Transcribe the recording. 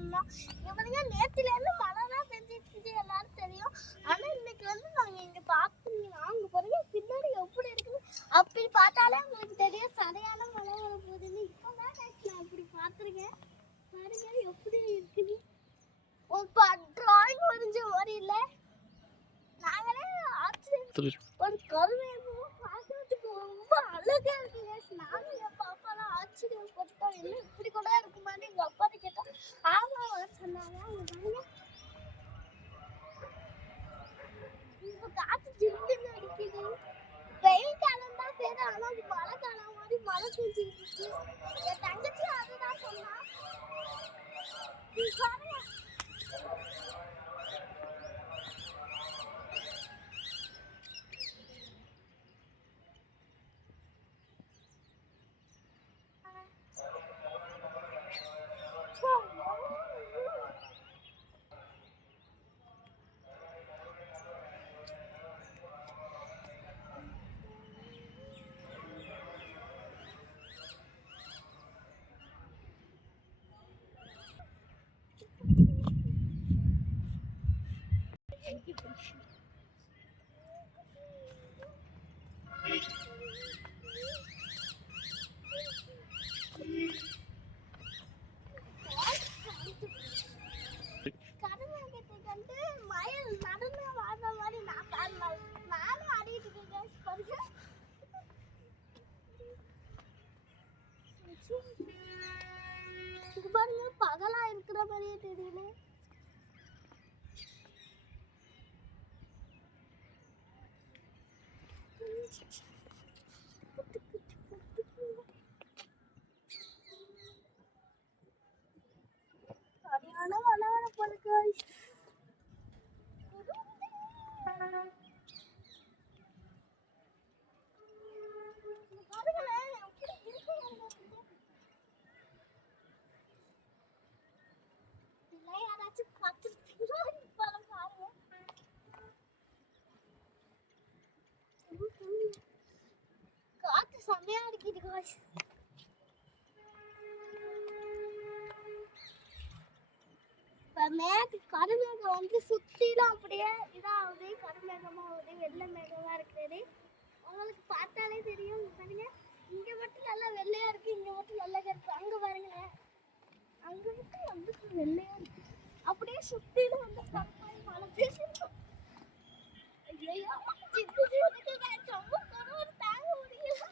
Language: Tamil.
சொன்னோம். இவனுங்க நேற்றுலேருந்து மழை தான் பெஞ்சிட்டு எல்லாரும் தெரியும். ஆனால் இன்னைக்கு நாங்கள் இங்கே பார்த்துருந்தீங்கன்னா அங்கே பாருங்க பின்னாடி எப்படி இருக்குது அப்படி பார்த்தாலே உங்களுக்கு தெரியும் சரியான மழை வர போகுதுன்னு. இப்போ தான் நான் அப்படி பார்த்துருக்கேன். பாருங்க எப்படி இருக்குது. ஒரு டிராயிங் வரைஞ்ச மாதிரி இல்லை. நாங்களே ஆச்சரியம். ஒரு கருவேப்பம் பார்க்கறதுக்கு ரொம்ப அழகா இருக்குங்க. நானும் என் பாப்பாலாம் ஆச்சரியப்பட்டோம். என்ன இப்படி கூட இருக்குமான்னு எங்க அப்பா கேட்டோம். ஆமா சொன்னாங்க. அவங்க இப்ப காத்து ஜில்லுன்னு அடிக்குது. வெயில் காலம் தான் பேரு, ஆனா மழை காலம் மாதிரி மழை பெஞ்சிட்டு இருக்கு. என் தங்கச்சி அதுதான் சொன்னா. பாருங்க பகலா இருக்கிற மாதிரியே தெரியல. சரியான மழை வர போகுது. காத்து செம்மையா அடிக்குது காய்ஸ். கருமேகம் சுத்திலும் அப்படியே இதாகுது. கருமேகமா ஆகுது, வெள்ளை மேகமா இருக்கிறது. உங்களுக்கு பார்த்தாலே தெரியும். பாருங்க இங்க மட்டும் நல்லா வெள்ளையா இருக்கு, இங்க மட்டும் வெள்ளையா இருக்கு. அங்க பாருங்களேன், அங்க மட்டும் வெள்ளையா இருக்கு. அப்படியே சுத்திலும் மழை பெய்யுது. ஐயோ சின்ன சின்ன தாங்க முடியல.